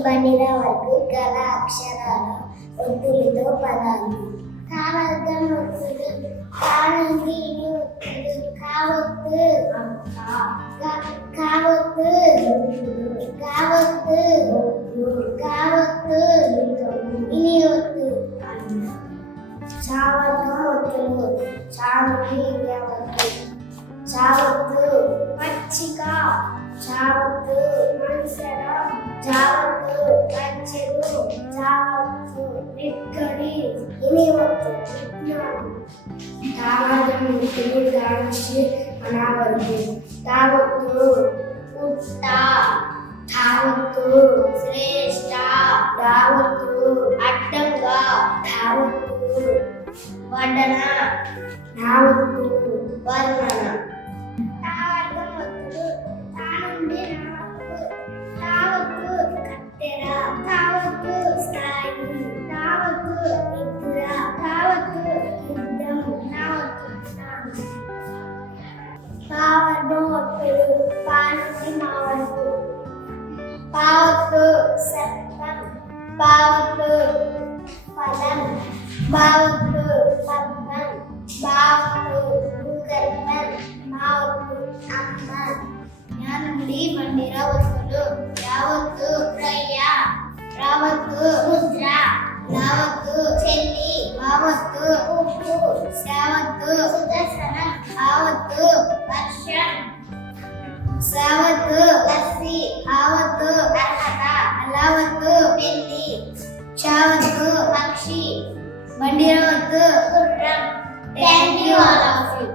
బండిరా వరకు గల అక్షరాల ఒత్తులతో పదాలు కావర్గం ఒత్తులు కానుంది ఇని ఒత్తులు కావత్తు కా- కావత్తు కావత్తు కావత్తు ఇని ఒత్తు చావర్గం ఒత్తులు చావుకి ఇని ఒత్తు చావత్తు పచ్చిక చావత్తు మనుషర చావత్తు నిక్కడి ఇని వత్తు విజ్ఞానం తావతం తెలుగు శ్రేష్ట. దావత్తు అడ్డంగా. దావత్తు వర్ణన. బావుడు. పదం. బావుడు. పద్మం. బావుడు. భూగర్భం. మావుడు అమ్మ. జ్ఞానుడి మండిర వత్తులు యావత్తు రయ్య. రావత్తు ముద్ర. యావత్తు చెల్లి. వావత్తు ఉప్పు. శ్రావత్తు సుదర్శనం. ఆవత్తు వర్షం. శ్రావత్తు లస్సి. ఆవత్తు అర్హత. అలావత్తు పెళ్ళి పక్షి బండి గుర్రం. Thank you all of you